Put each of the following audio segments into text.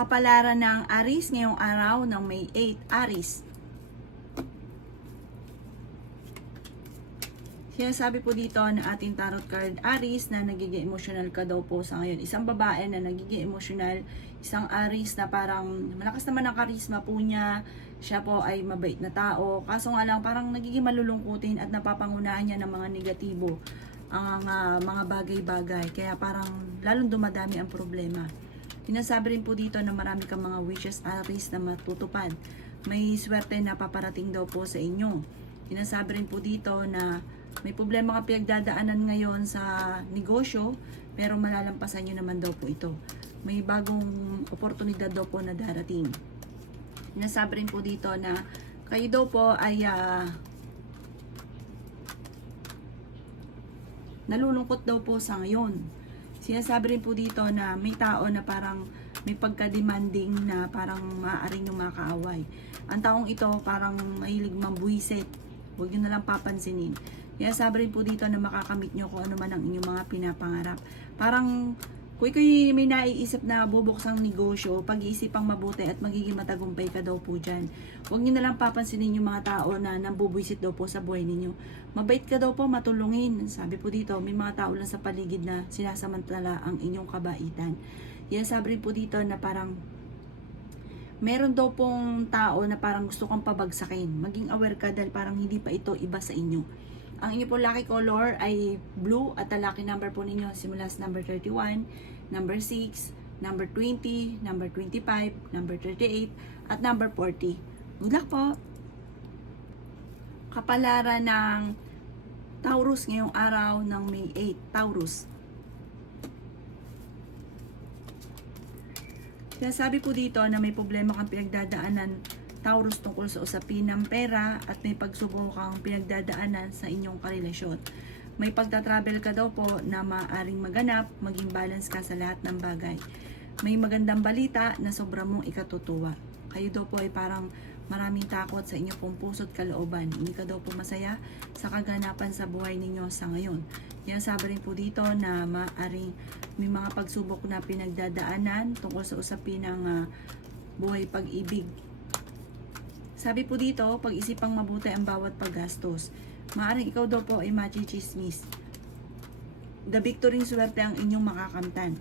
Kapalaran ng Aries ngayong araw ng May 8. Aries. Sinasabi po dito na ating tarot card Aries na nagiging emotional ka daw po sa ngayon. Isang babae na nagiging emotional, isang Aries na parang malakas naman ang karisma po niya. Siya po ay mabait na tao. Kaso nga lang parang nagiging malulungkutin at napapangunahan niya ng mga negatibo ang mga bagay-bagay. Kaya parang lalong dumadami ang problema. Sinasabi rin po dito na marami kang mga wishes Aries na matutupad. May swerte na paparating daw po sa inyo. Sinasabi rin po dito na may problema ka pinagdadaanan ngayon sa negosyo, pero malalampasan nyo naman daw po ito. May bagong oportunidad daw po na darating. Sinasabi rin po dito na kayo daw po ay nalulungkot daw po sa ngayon. Sinasabi rin po dito na may tao na parang may pagka-demanding na parang maaaring yung makaaway. Ang taong ito parang mahilig mambuwisit. Huwag nyo na lang papansinin. Sinasabi rin po dito na makakamit nyo kung ano man ang inyong mga pinapangarap. Parang kung may naiisip na bubuksang negosyo, pag-iisipang mabuti at magiging matagumpay ka daw po dyan. Huwag nyo na lang papansinin yung mga tao na nambubwisit daw po sa buhay ninyo. Mabait ka daw po, matulungin. Sabi po dito, may mga tao lang sa paligid na sinasamantala ang inyong kabaitan. Sabi rin po dito na parang meron daw pong tao na parang gusto kang pabagsakin. Maging aware ka dahil parang hindi pa ito iba sa inyo. Ang inyo po lucky color ay blue at ang lucky number po ninyo simula sa number 31, number 6, number 20, number 25, number 38, at number 40. Good luck po! Kapalaran ng Taurus ngayong araw ng May 8. Taurus. Sinasabi po dito na may problema kang pinagdadaanan Taurus tungkol sa usapin ng pera at may pagsubok kang pinagdadaanan sa inyong karelasyon. May pagta-travel ka daw po na maaaring maganap, maging balance ka sa lahat ng bagay. May magandang balita na sobrang mong ikatutuwa. Kayo daw po ay parang maraming takot sa inyong pong puso't kalooban. Hindi ka daw po masaya sa kaganapan sa buhay ninyo sa ngayon. Sabi rin po dito na maaaring may mga pagsubok na pinagdadaanan tungkol sa usapin ng buhay pag-ibig. Sabi po dito, pag-isipang mabuti ang bawat paggastos. Maaring ikaw daw po ay machichismis. The victory swerte ang inyong makakamtan.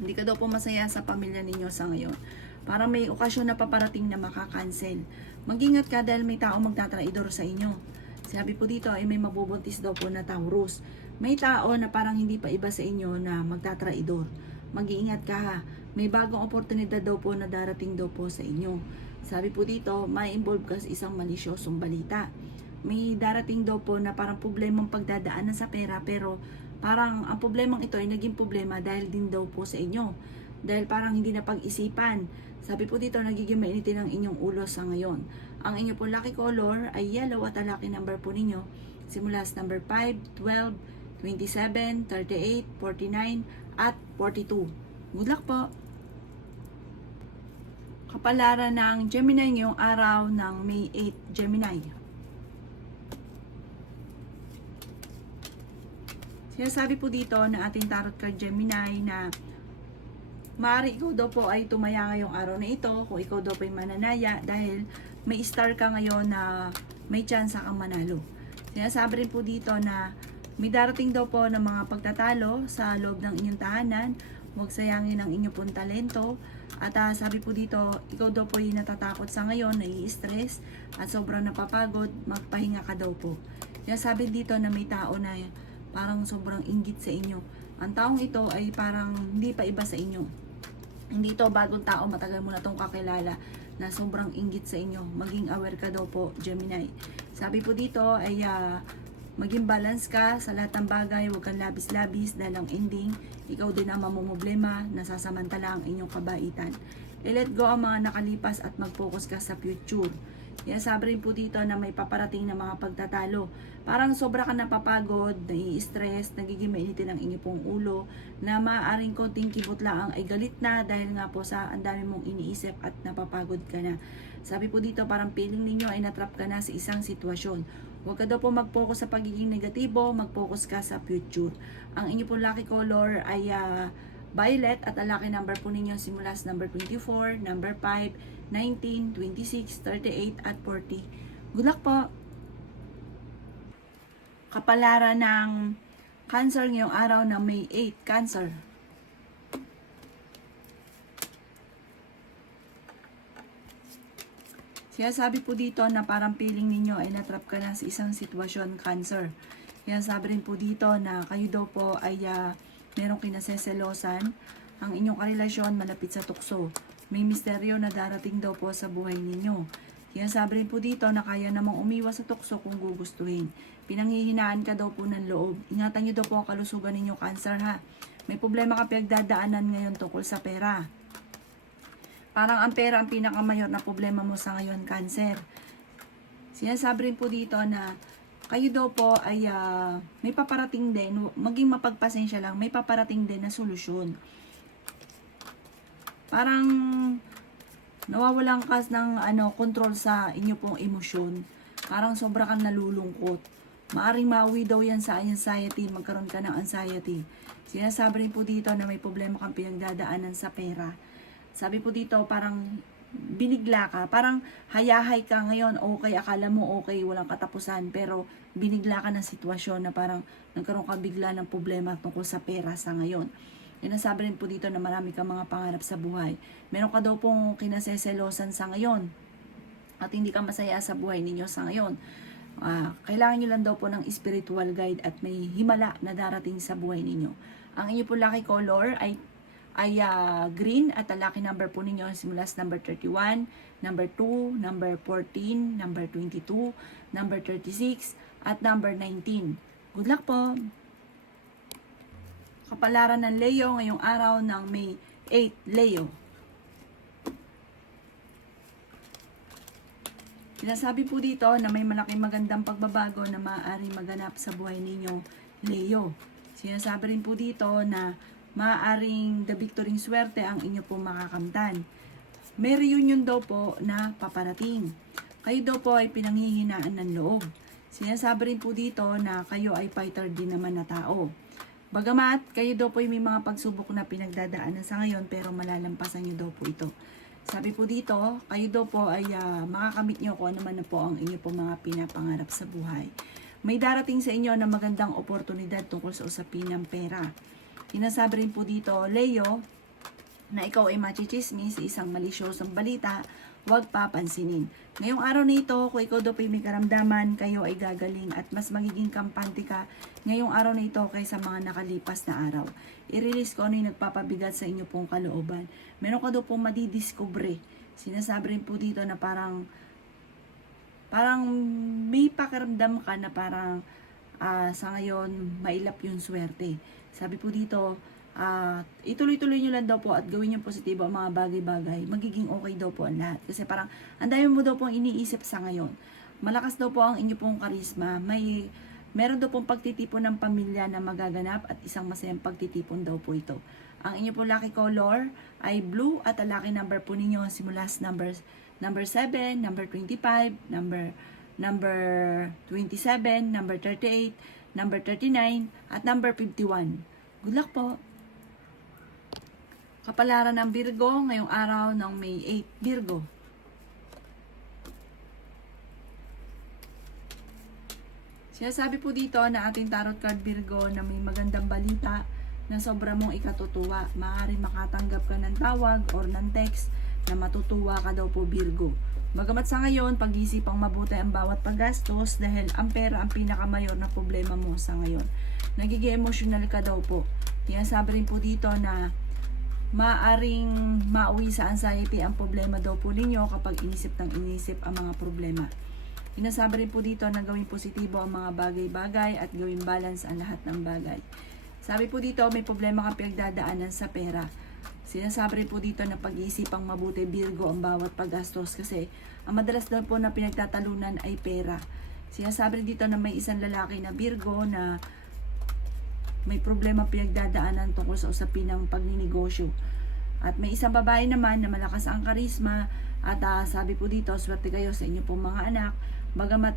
Hindi ka daw po masaya sa pamilya ninyo sa ngayon. Para may okasyon na paparating na makakancel. Mag-ingat ka dahil may tao magtatraidor sa inyo. Sabi po dito ay may mabubuntis daw po na Taurus. May tao na parang hindi pa iba sa inyo na magtatraidor. Mag-iingat ka ha. May bagong oportunidad daw po na darating daw po sa inyo. Sabi po dito, may involve ka sa isang malisyosong balita. May darating daw po na parang problemang pagdadaanan sa pera, pero parang ang problemang ito ay naging problema dahil din daw po sa inyo. Dahil parang hindi na pag-isipan. Sabi po dito, nagiging mainitin ang inyong ulo sa ngayon. Ang inyo po lucky color ay yellow at ang lucky number po ninyo simula sa number 5, 12, 27, 38, 49, at 42. Good luck po! Kapalaran ng Gemini ngayong araw ng May 8, Gemini. Sinasabi po dito na ating tarot card Gemini na maaari ikaw daw po ay tumaya ngayong araw na ito kung ikaw daw po ay mananaya dahil may star ka ngayon na may chance kang manalo. Sinasabi rin po dito na may darating daw po ng mga pagtatalo sa loob ng inyong tahanan. Huwag sayangin ang inyong pong talento. At sabi po dito, ikaw daw po yung natatakot sa ngayon, nai-stress at sobrang napapagod, magpahinga ka daw po. Kaya sabi dito na may tao na parang sobrang inggit sa inyo. Ang taong ito ay parang hindi pa iba sa inyo. Hindi to bagong tao, matagal mo na itong kakilala na sobrang inggit sa inyo. Maging aware ka daw po, Gemini. Sabi po dito ay maging balance ka sa lahat ng bagay, huwag kang labis-labis dahil ang ending, ikaw din ang mamumblema, nasasamantala ang inyong kabaitan. I-let go ang mga nakalipas at mag-focus ka sa future. Sabi rin po dito na may paparating na mga pagtatalo. Parang sobra ka napapagod, nai-stress, nagiging mainitin ang inyong pong ulo, na maaaring konting kibot lang ay galit na dahil nga po sa ang dami mong iniisip at napapagod ka na. Sabi po dito parang feeling ninyo ay natrap ka na sa isang sitwasyon. Huwag ka daw po mag-focus sa pagiging negatibo, mag-focus ka sa future. Ang inyo pong lucky color ay Violet, at ang lucky number po ninyo simula sa number 24, number 5, 19, 26, 38, at 40. Good luck po! Kapalaran ng Cancer ngayong araw na May 8, Cancer. Sabi po dito na parang feeling ninyo ay natrap ka na sa isang sitwasyon, Cancer. Sabi rin po dito na kayo daw po ay merong kinaseselosan. Ang inyong karelasyon malapit sa tukso. May misteryo na darating daw po sa buhay ninyo. Sabi rin po dito na kaya namang umiwas sa tukso kung gugustuhin. Pinanghihinaan ka daw po ng loob. Ingatan nyo daw po ang kalusugan ninyo, Cancer, ha. May problema ka pinagdadaanan ngayon tungkol sa pera. Parang ang pera ang pinakamayor na problema mo sa ngayon, Cancer. Sinasabi rin po dito na kayo daw po ay may paparating din, maging mapagpasensya lang, may paparating din na solusyon. Parang nawawalan ka ng control sa inyo pong emosyon. Parang sobra kang nalulungkot. Maaring mawi daw yan sa anxiety, magkaroon ka ng anxiety. Sinasabi rin po dito na may problema kang pinagdadaanan sa pera. Sabi po dito, parang binigla ka, parang hayahay ka ngayon, okay, akala mo okay, walang katapusan, pero binigla ka ng sitwasyon na parang nagkaroon ka bigla ng problema tungkol sa pera sa ngayon. Sinasabi rin po dito na marami kang mga pangarap sa buhay. Meron ka daw pong kinaseselosan sa ngayon at hindi ka masaya sa buhay ninyo sa ngayon. Kailangan nyo lang daw po ng spiritual guide at may himala na darating sa buhay ninyo. Ang inyo po lucky color ay green, at ang lucky number po ninyo simula sa number 31, number 2, number 14, number 22, number 36, at number 19. Good luck po! Kapalaran ng Leo ngayong araw ng May 8, Leo. Sinasabi po dito na may malaking magandang pagbabago na maaaring maganap sa buhay ninyo, Leo. Sinasabi rin po dito na maaaring the victory swerte ang inyo pong makakamtan. May reunion daw po na paparating. Kayo daw po ay pinanghihinaan ng loob. Sinasabi rin po dito na kayo ay fighter din naman na tao. Bagamat kayo daw po ay may mga pagsubok na pinagdadaanan sa ngayon, pero malalampasan nyo daw po ito. Sabi po dito, kayo daw po ay makakamit nyo kung ano man na po ang inyo po mga pinapangarap sa buhay. May darating sa inyo na magandang oportunidad tungkol sa usapin ng pera. Sinasabi rin po dito, Leo, na ikaw ay machichismis sa isang malisyosong balita, huwag papansinin. Ngayong araw na ito, kung ikaw daw may karamdaman, kayo ay gagaling at mas magiging kampante ka ngayong araw na ito kaysa mga nakalipas na araw. I-release ko ano yung nagpapabigat sa inyo pong kalooban. Meron ka daw pong madidiscover. Sinasabi rin po dito na parang may pakiramdam ka na parang sa ngayon mailap yung swerte. Sabi po dito, ituloy-tuloy nyo lang daw po at gawin yung positibo ang mga bagay-bagay. Magiging okay daw po ang lahat. Kasi parang ang dami mo daw pong iniisip sa ngayon. Malakas daw po ang inyo pong karisma. Meron daw pong pagtitipon ng pamilya na magaganap at isang masayang pagtitipon daw po ito. Ang inyo pong lucky color ay blue at ang lucky number po ninyo simula sa number 7, number 25, number 27, number 38, number 39, at number 51. Good luck po! Kapalaran ng Virgo ngayong araw ng May 8, Virgo. Sinasabi po dito na ating tarot card, Virgo, na may magandang balita na sobra mong ikatutuwa. Maaaring makatanggap ka ng tawag or ng text na matutuwa ka daw po, Virgo. Bagamat sa ngayon, pag-isipang mabuti ang bawat paggastos dahil ang pera ang pinakamayor na problema mo sa ngayon. Nagiging emotional ka daw po. Sinasabi rin po dito na maaaring mauwi sa anxiety ang problema daw po ninyo kapag inisip ang mga problema. Sinasabi rin po dito na gawing positibo ang mga bagay-bagay at gawing balance ang lahat ng bagay. Sabi po dito, may problema kang pinagdadaanan sa pera. Sinasabi rin po dito na pag-iisipang mabuti, Virgo, ang bawat paggastos kasi ang madalas daw po na pinagtatalunan ay pera. Sinasabi rin dito na may isang lalaki na Virgo na may problema pinagdadaanan tungkol sa usapin ng pagninegosyo. At may isang babae naman na malakas ang karisma at sabi po dito, swerte kayo sa inyo pong mga anak. Bagamat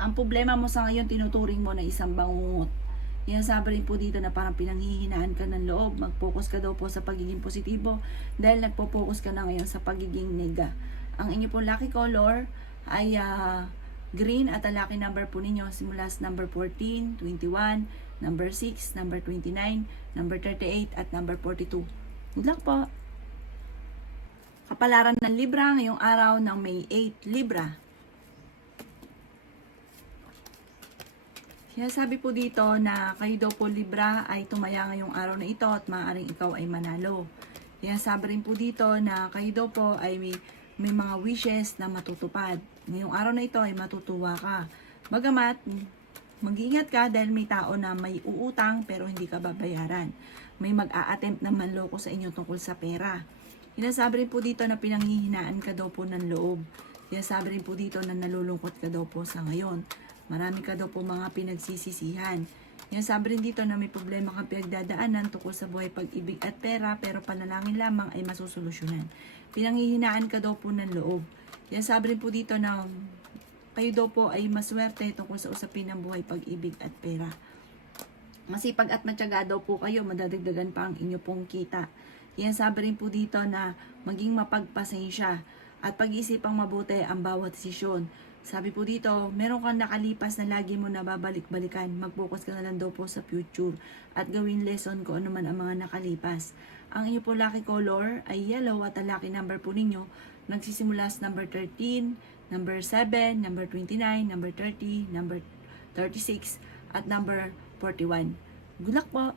ang problema mo sa ngayon tinuturing mo na isang bangungot. Yan, sabi rin po dito na parang pinanghihinaan ka ng loob. Mag-focus ka daw po sa pagiging positibo dahil nagpo-focus ka na ngayon sa pagiging nega. Ang inyo po lucky color ay green at ang lucky number po ninyo simula sa number 14, 21, number 6, number 29, number 38 at number 42. Good luck po! Kapalaran ng Libra ngayong araw ng May 8, Libra. Sinasabi po dito na kayo daw po Libra ay tumaya ngayong araw na ito at maaaring ikaw ay manalo. Sinasabi rin po dito na kayo daw po ay may mga wishes na matutupad. Ngayong araw na ito ay matutuwa ka. Bagamat, mag-iingat ka dahil may tao na may uutang pero hindi ka babayaran. May mag-a-attempt na manloko sa inyo tungkol sa pera. Sinasabi rin po dito na pinanghihinaan ka daw po ng loob. Sinasabi rin po dito na nalulungkot ka daw po sa ngayon. Marami ka daw po mga pinagsisisihan. Yan, sabi rin dito na may problema kang pinagdadaanan tungkol sa buhay, pag-ibig at pera, pero panalangin lamang ay masusolusyonan. Pinanghihinaan ka daw po ng loob. Yan, sabi rin po dito na kayo daw po ay maswerte tungkol sa usapin ng buhay, pag-ibig at pera. Masipag at matyaga daw po kayo, madadagdagan pa ang inyo pong kita. Yan, sabi rin po dito na maging mapagpasensya at pag-iisipang mabuti ang bawat desisyon. Sabi po dito, meron kang nakalipas na lagi mo na babalik-balikan. Mag-focus ka na lang daw po sa future at gawin lesson kung ano man ang mga nakalipas. Ang inyo po lucky color ay yellow at ang lucky number po ninyo nagsisimula sa number 13, number 7, number 29, number 30, number 36 at number 41. Good luck po!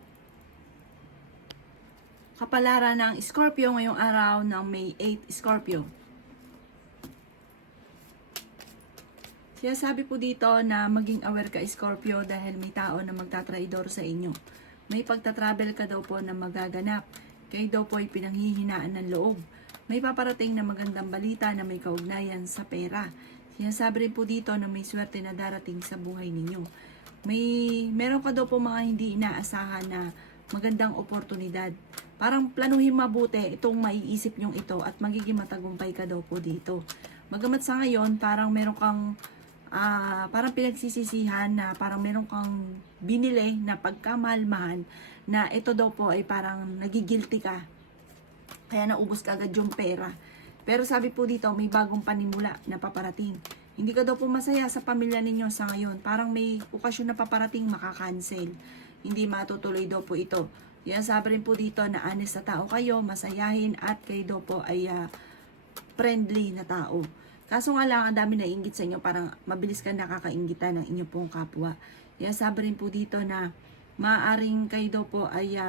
Kapalaran ng Scorpio ngayong araw ng May 8, Scorpio. Sinasabi po dito na maging aware ka Scorpio dahil may tao na magtatraidor sa inyo. May pagtatravel ka daw po na magaganap. Kayo daw po ay pinanghihinaan ng loob. May paparating na magandang balita na may kaugnayan sa pera. Sinasabi rin po dito na may swerte na darating sa buhay ninyo. Meron ka daw po mga hindi inaasahan na magandang oportunidad. Parang planuhin mabuti itong maiisip nyong ito at magiging matagumpay ka daw po dito. Magamat sa ngayon, parang meron kang parang pinagsisisihan na parang meron kang binili na pagkamalmahan na ito daw po ay parang nagigilty ka. Kaya naubos ka agad yung pera. Pero sabi po dito, may bagong panimula na paparating. Hindi ka daw po masaya sa pamilya ninyo sa ngayon. Parang may okasyon na paparating makakancel. Hindi matutuloy daw po ito. Yan, sabi rin po dito na honest na tao kayo, masayahin at kayo daw po ay friendly na tao. Kaso nga lang, ang dami na inggit sa inyo, parang mabilis ka nakakainggitan ng inyo pong kapwa. Yan, sabi rin po dito na maaaring kayo daw po ay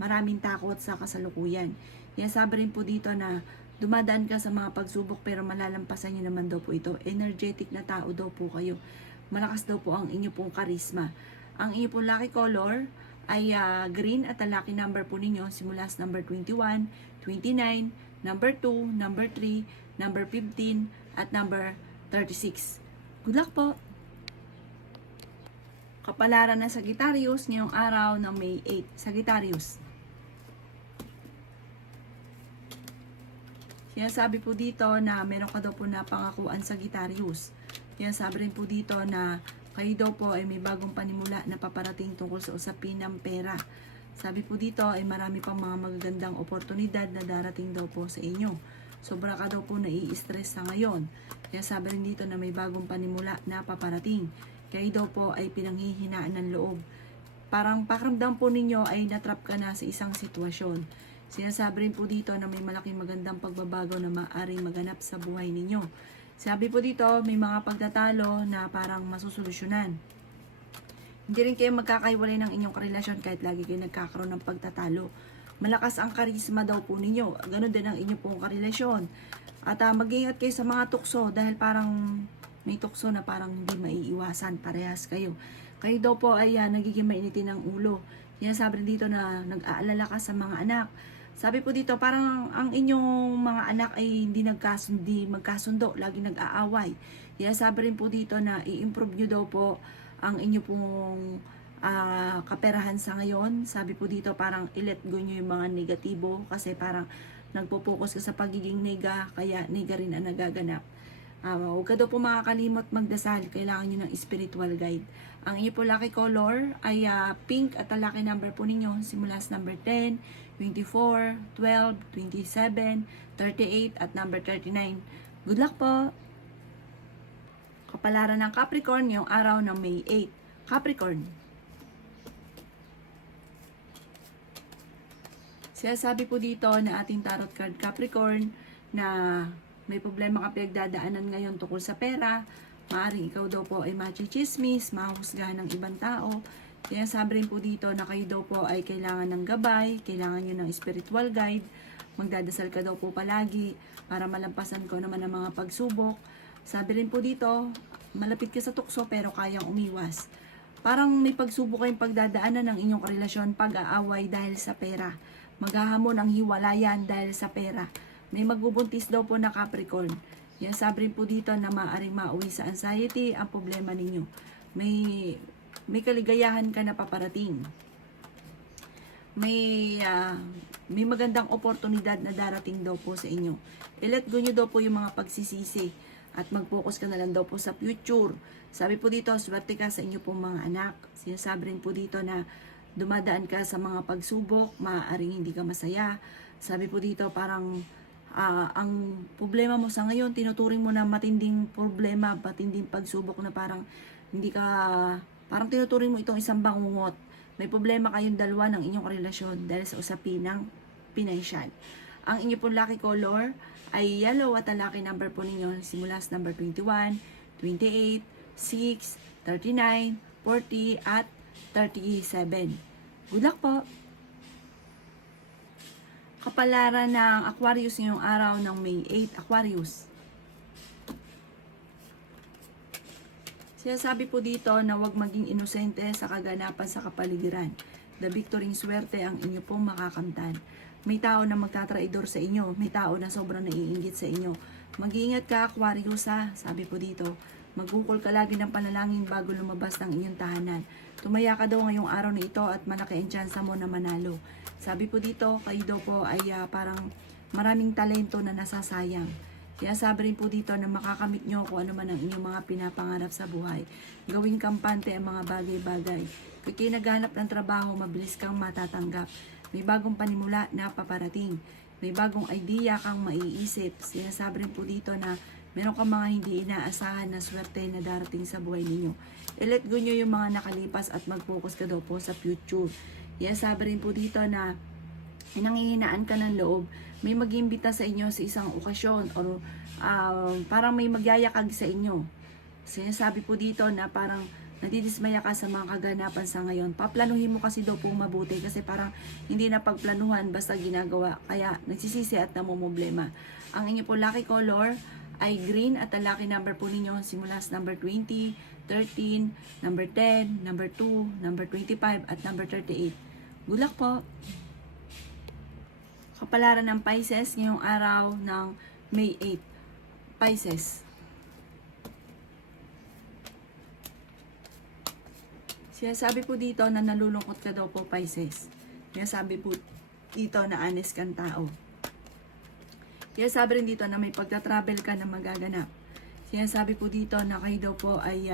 maraming takot sa kasalukuyan. Yan, sabi rin po dito na dumadaan ka sa mga pagsubok pero malalampasan nyo naman daw po ito. Energetic na tao daw po kayo. Malakas daw po ang inyo pong karisma. Ang inyo pong lucky color ay green at ang lucky number po ninyo simula sa number 21, 29, number 2, number 3, number 15, at number 36. Good luck po! Kapalaran ng Sagittarius ngayong araw ng May 8. Sagittarius. Sinasabi po dito na meron ka daw po na pangakuan Sagittarius. Sinasabi rin po dito na kayo daw po ay may bagong panimula na paparating tungkol sa usapin ng pera. Sabi po dito ay marami pang mga magagandang oportunidad na darating daw po sa inyo. Sobra ka daw po nai-stress sa ngayon. Kaya sabi rin dito na may bagong panimula na paparating. Kayo daw po ay pinanghihinaan ng loob. Parang pakiramdam po ninyo ay natrap ka na sa isang sitwasyon. Sinasabi rin po dito na may malaking magandang pagbabago na maaaring maganap sa buhay ninyo. Sabi po dito may mga pagtatalo na parang masusolusyonan. Hindi rin kayo magkakaiwalay ng inyong karelasyon kahit lagi kayo nagkakaroon ng pagtatalo. Malakas ang karisma daw po ninyo. Ganon din ang inyong pong karelasyon. At mag-ingat kayo sa mga tukso dahil parang may tukso na parang hindi maiiwasan. Parehas kayo. Kayo daw po ay nagiging mainitin ng ulo. Yan, sabi rin dito na nag-aalala ka sa mga anak. Sabi po dito parang ang inyong mga anak ay hindi magkasundo. Lagi nag-aaway. Yan, sabi rin po dito na i-improve nyo daw po ang inyo pong kaperahan sa ngayon. Sabi po dito parang i-let go nyo yung mga negatibo kasi parang nagpo-focus ka sa pagiging nega, kaya nega rin ang nagaganap. Huwag ka daw po makakalimot magdasal. Kailangan nyo ng spiritual guide. Ang inyo po lucky color ay pink at ang lucky number po ninyo simula sa number 10, 24, 12, 27, 38 at number 39. Good luck po! Kapalaran ng Capricorn yung araw ng May 8. Capricorn. Sinasabi po dito na ating tarot card Capricorn na may problema ka pinagdadaanan ngayon tungkol sa pera. Maaring ikaw daw po ay machichismis, mahusgahan ng ibang tao. Sinasabi rin po dito na kayo daw po ay kailangan ng gabay, kailangan nyo ng spiritual guide. Magdadasal ka daw po palagi para malampasan ko naman ang mga pagsubok. Sabi rin po dito, malapit ka sa tukso pero kayang umiwas. Parang may pagsubok kayong pagdadaanan ng inyong relasyon, pag-aaway dahil sa pera. Maghahamon ang hiwalayan dahil sa pera. May magbubuntis daw po na Capricorn. Yan sabi rin po dito na maaaring mauwi sa anxiety ang problema ninyo. May kaligayahan ka na paparating. May magandang oportunidad na darating daw po sa inyo. I-let go nyo daw po yung mga pagsisisi at mag-focus ka na lang daw po sa future. Sabi po dito, swerte ka sa inyo pong mga anak. Sinasabi rin po dito na dumadaan ka sa mga pagsubok, maaaring hindi ka masaya. Sabi po dito parang ang problema mo sa ngayon, tinuturing mo na matinding problema, matinding pagsubok na parang hindi ka, parang tinuturing mo itong isang bangungot. May problema kayong dalawa ng inyong relasyon dahil sa usapin ng pinansyal. Ang inyo pong lucky color ay yellow at ang lucky number po ninyo simula sa number 21, 28, 6, 39, 40 at 37. Good luck po! Kapalaran ng Aquarius ngayong araw ng May 8, Aquarius. Sinasabi po dito na huwag maging inosente sa kaganapan sa kapaligiran. The victory swerte ang inyo pong makakamtan. May tao na magtatraidor sa inyo, may tao na sobrang naiinggit sa inyo. Mag-iingat ka Aquarius ha, sabi po dito. Magkukol ka lagi ng panalangin bago lumabas ng inyong tahanan. Tumaya ka daw ngayong araw na ito at malaki ang tsansa mo na manalo. Sabi po dito, kayo daw po ay parang maraming talento na nasasayang. Kaya sabi rin po dito na makakamit nyo kung ano man ang inyong mga pinapangarap sa buhay. Gawing kampante ang mga bagay-bagay. Kung kayo naghahanap ng trabaho, mabilis kang matatanggap. May bagong panimula na paparating. May bagong idea kang maiisip. Sinasabi rin po dito na meron kang mga hindi inaasahan na swerte na darating sa buhay ninyo. I-let go nyo yung mga nakalipas at mag-focus ka daw po sa future. Sabi rin po dito na nanghihinaan ka ng loob, may mag-imbita sa inyo sa isang okasyon or parang may magyayakag sa inyo. Sinasabi po dito na parang nadidismaya ka sa mga kaganapan sa ngayon. Paplanuhin mo kasi daw po mabuti kasi parang hindi na pagplanuhan basta ginagawa. Kaya nagsisisi at namumblema. Ang inyo po lucky color ay green at ang lucky number po ninyo simula sa number 20, 13, number 10, number 2, number 25 at number 38. Good luck po! Kapalaran ng Pisces ngayong araw ng May 8. Pisces. Sinasabi po dito na nalulungkot ka daw po Pisces. Sinasabi po dito na honest kang tao. Sinasabi rin dito na may pagta-travel ka na magaganap. Sinasabi po dito na kayo daw po ay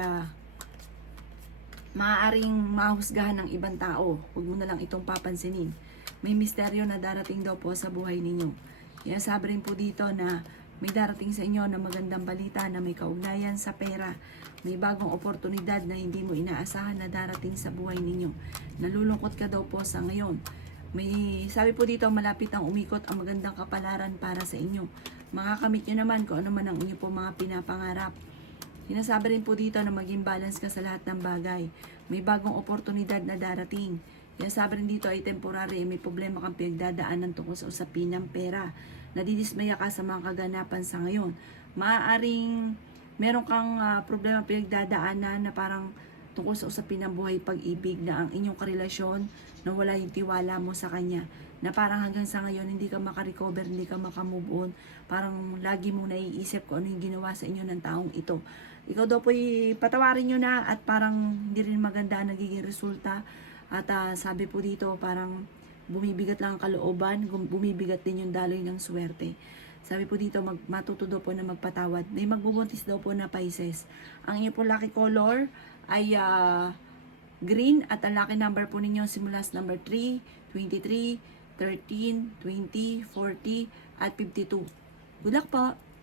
maaaring mahusgahan ng ibang tao. Huwag mo na lang itong papansinin. May misteryo na darating daw po sa buhay ninyo. Sinasabi rin po dito na may darating sa inyo na magandang balita na may kaugnayan sa pera. May bagong oportunidad na hindi mo inaasahan na darating sa buhay ninyo. Nalulungkot ka daw po sa ngayon. May sabi po dito malapit ang umikot ang magandang kapalaran para sa inyo. Makakamit nyo naman kung ano man ang inyo po mga pinapangarap. Sinasabi rin po dito na maging balance ka sa lahat ng bagay. May bagong oportunidad na darating. Sinasabi rin dito ay temporary, may problema kang pinagdadaanan tungkol sa usapin ng pera. Nadidismaya ka sa mga kaganapan sa ngayon. Maaaring meron kang problema pinagdadaanan na parang tungkol sa usapin ng buhay pag-ibig na ang inyong karelasyon na wala yung tiwala mo sa kanya. Na parang hanggang sa ngayon hindi ka makarecover, hindi ka makamove on. Parang lagi mo naiisip kung ano yung ginawa sa inyo ng taong ito. Ikaw daw po patawarin nyo na at parang hindi rin maganda ang nagiging resulta. At sabi po dito parang bumibigat lang ang kalooban, bumibigat din yung daloy ng swerte. Sabi po dito, matuto daw po na magpatawad. May magbubuntis daw po na Pisces. Ang inyo po lucky color ay green at ang lucky number po ninyo simula sa number 3, 23, 13, 20, 40 at 52. Good luck po!